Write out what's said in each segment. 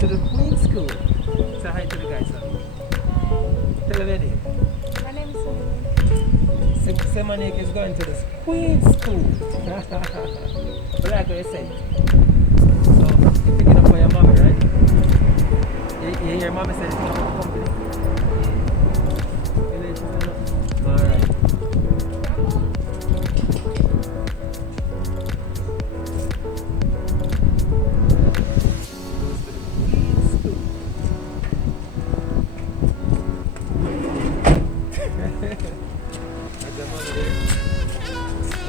to the Queen School. Say hi to the guys, son. Tell them your name. My name is Monique. Monique is going to the Queen School. But like I said, so you're picking up for your mommy, right? You hear mommy say it's not for the company? Alright.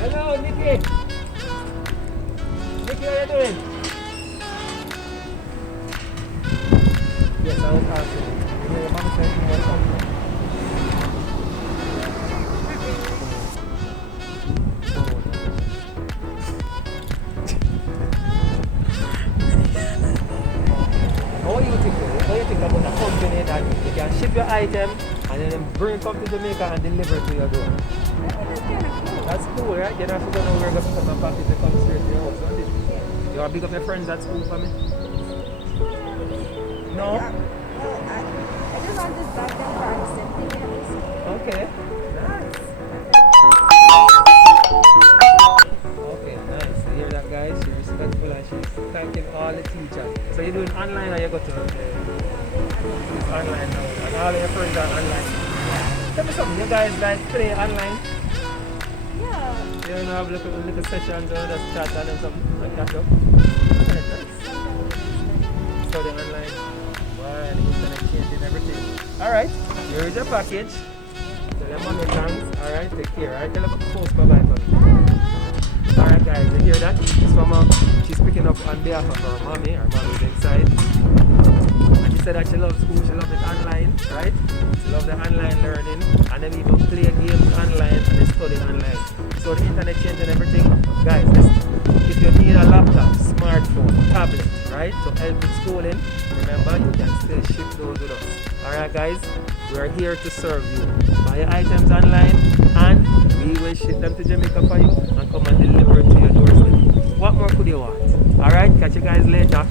Hello, Nikki. Nikki, how you doing? Yes, I was asking. You hear your mama saying you want to come? What do you think about a company that you can ship your item and then bring it come to Jamaica and deliver it to your door? That's cool, right? You don't have to go nowhere, go pick up my package and come straight to your house, don't it? You want to pick up your friends at school for me? No? I just want this back and for accepting it. Okay, nice. Okay, nice. You hear that, guys? She's respectful and she's thanking all the teachers. So you're doing online or you go to it's online now? And all of your friends are online? Yeah. Tell me something, you guys like play online? Yeah. You don't have little sessions or just chat and something like catch up? Okay, nice. Study online. Wow, the internet changing everything. Alright, here is your package. Tell your mommy thanks. Alright, take care. Alright, tell her post bye bye for me. Alright guys, you hear that? It's from she's picking up on behalf of her mommy. Her mommy's inside. And she said that she loves school, she loves it online, right? She loves the online learning. And then even play games online and they study online. So the internet changing everything. Guys, listen. If you need a laptop, smartphone, tablet, right, to help with schooling, remember you can still ship those with us. Alright guys, we are here to serve you. Buy your items online and we will ship them to Jamaica for you and come and deliver it to your doorstep. What more could you want? Alright, catch you guys later.